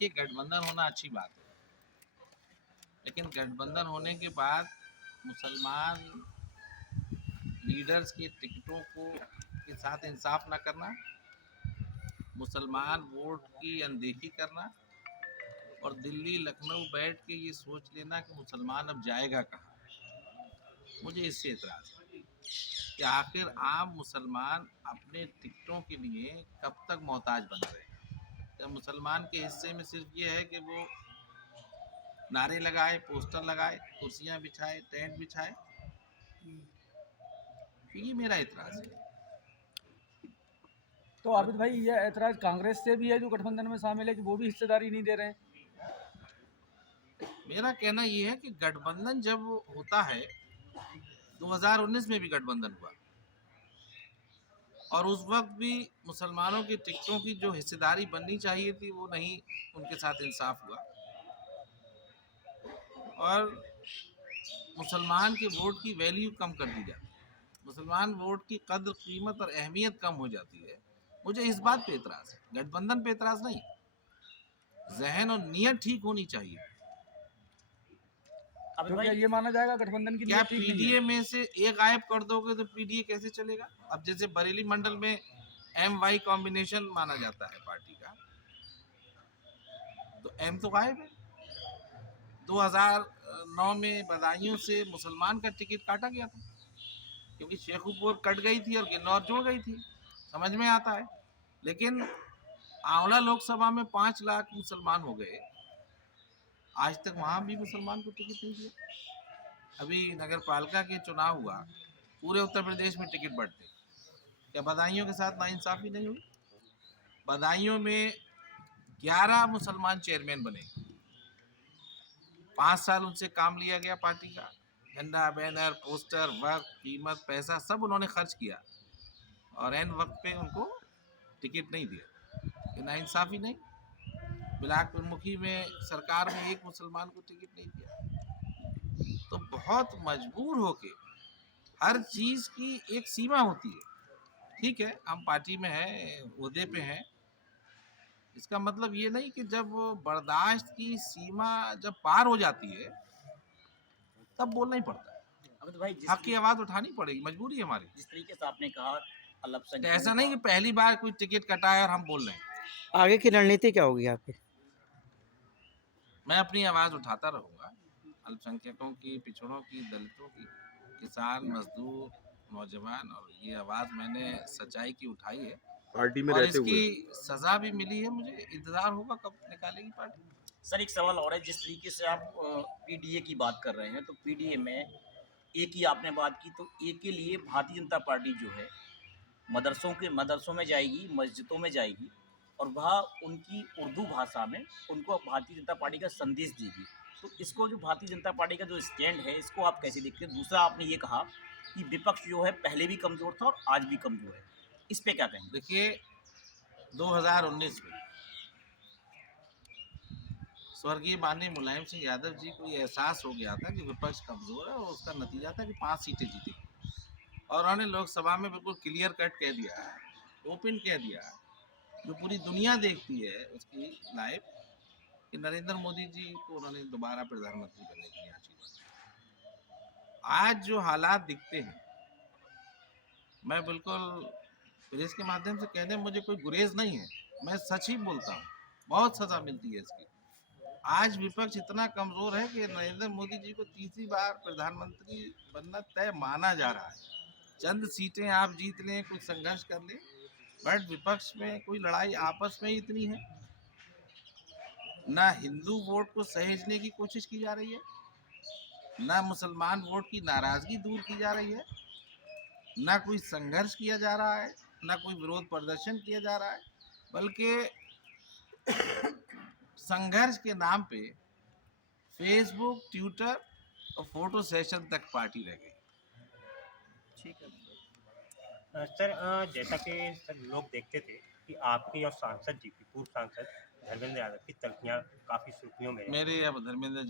देखिए, गठबंधन होना अच्छी बात है, लेकिन गठबंधन होने के बाद मुसलमान लीडर्स के टिकटों को के साथ इंसाफ ना करना, मुसलमान वोट की अनदेखी करना और दिल्ली लखनऊ बैठ के ये सोच लेना कि मुसलमान अब जाएगा कहाँ, मुझे इससे एतराज़ है कि आखिर आम मुसलमान अपने टिकटों के लिए कब तक मोहताज बना रहेगा। क्या मुसलमान के हिस्से में सिर्फ ये है कि वो नारे लगाए, पोस्टर लगाए, कुर्सियां बिछाए, टेंट बिछाए? तो ये मेरा एतराज़ है। तो आबिद भाई, ये ऐतराज़ कांग्रेस से भी है जो गठबंधन में शामिल है, कि वो भी हिस्सेदारी नहीं दे रहे हैं? मेरा कहना ये है कि गठबंधन जब होता है, 2019 में भी गठबंधन हुआ और उस वक्त भी मुसलमानों की टिकटों की जो हिस्सेदारी बननी चाहिए थी वो नहीं, उनके साथ इंसाफ हुआ और मुसलमान के वोट की वैल्यू कम कर दी जाती है, मुसलमान वोट की कद्र कीमत और अहमियत कम हो जाती है। मुझे इस बात पे एतराज़ है, गठबंधन पे एतराज़ नहीं। जहन और नीयत ठीक होनी चाहिए। तो क्या ये माना जाएगा गठबंधन की क्या नीयत ठीक नहीं है? पीडीए में से एक गायब कर दोगे तो पीडीए कैसे चलेगा? अब जैसे बरेली मंडल में एम वाई कॉम्बिनेशन माना जाता है पार्टी का, तो एम तो गायब है। 2009 में बदायूं से मुसलमान का टिकट काटा गया था क्योंकि शेखुपुर कट गई थी और किन्नौर जुड़ गई थी, समझ में आता है। लेकिन आंवला लोकसभा में 5 लाख मुसलमान हो गए, आज तक वहां भी मुसलमान को टिकट नहीं दिया। अभी नगर पालिका के चुनाव हुआ, पूरे उत्तर प्रदेश में टिकट बढ़ते, क्या बदायूं के साथ नाइंसाफी नहीं हुई? बदायूं में 11 मुसलमान चेयरमैन बने, 5 साल उनसे काम लिया गया पार्टी का, झंडा, बैनर, पोस्टर, वक्त, कीमत, पैसा सब उन्होंने खर्च किया और एन वक्त पे उनको टिकट नहीं दिया। ये नाइंसाफी नहीं? ब्लाक प्रमुखी में सरकार में एक मुसलमान को टिकट नहीं दिया। तो बहुत मजबूर होके, हर चीज की एक सीमा होती है। ठीक है, हम पार्टी में हैं, ओहदे पे हैं, इसका मतलब ये नहीं कि जब बर्दाश्त की सीमा जब पार हो जाती है तब बोलना ही पड़ता है। अमित भाई, हक की आवाज उठानी पड़ेगी, मजबूरी है हमारी। जिस तरीके से आपने कहा तो अल्पसंख्यकों ऐसा नहीं कि पहली बार कोई टिकट कटा है और हम बोल रहे हैं। आगे की रणनीति क्या होगी आपकी? मैं अपनी आवाज उठाता रहूंगा, अल्पसंख्यकों की, पिछड़ों की, दलितों की, किसान, मजदूर, नौजवान, और ये आवाज मैंने सच्चाई की उठाई है पार्टी में और रहते हुए इसकी सजा भी मिली है। मुझे इंतजार होगा कब निकालेगी पार्टी। सर, एक सवाल और है। जिस तरीके से आप पीडीए की बात कर रहे हैं, तो पीडीए में एक ही आपने बात की, तो एक के लिए भारतीय जनता पार्टी जो है मदरसों में जाएगी, मस्जिदों में जाएगी और वह उनकी उर्दू भाषा में उनको भारतीय जनता पार्टी का संदेश देगी। तो इसको, जो भारतीय जनता पार्टी का जो स्टैंड है, इसको आप कैसे देखते हैं? दूसरा, आपने ये कहा कि विपक्ष जो है पहले भी कमज़ोर था और आज भी कमज़ोर है, इस पे क्या कहेंगे? देखिए, 2019 में स्वर्गीय माननीय मुलायम सिंह यादव जी को ये एहसास हो गया था कि विपक्ष कमजोर है और उसका नतीजा था कि 5 सीटें जीती और उन्होंने लोकसभा में बिल्कुल क्लियर कट कह दिया, ओपन कह दिया, जो पूरी दुनिया देखती है उसकी लाइव, कि नरेंद्र मोदी जी को उन्होंने दोबारा प्रधानमंत्री बनने की आशीर्वाद। आज जो हालात दिखते हैं, मैं बिल्कुल प्रेस के माध्यम से कहने में मुझे कोई गुरेज नहीं है, मैं सच ही बोलता हूँ, बहुत सजा मिलती है इसकी। आज विपक्ष इतना कमजोर है कि नरेंद्र मोदी जी को तीसरी बार प्रधानमंत्री बनना तय माना जा रहा है। चंद सीटें आप जीत लें, कुछ संघर्ष कर लें, बट विपक्ष में कोई लड़ाई आपस में ही इतनी है, ना हिंदू वोट को सहेजने की कोशिश की जा रही है, ना मुसलमान वोट की नाराजगी दूर की जा रही है, ना कोई संघर्ष किया जा रहा है, ना कोई विरोध प्रदर्शन किया जा रहा है, बल्कि संघर्ष के नाम पे फेसबुक, ट्विटर और फोटो सेशन तक पार्टी रह गई। ठीक है सर, जैसा कि सर लोग देखते थे कि आपकी और सांसद जी की, पूर्व सांसद धर्मेंद्र यादव की तल्खियाँ काफ़ी सुर्खियों में रहीं। मेरे अब धर्मेंद्र जी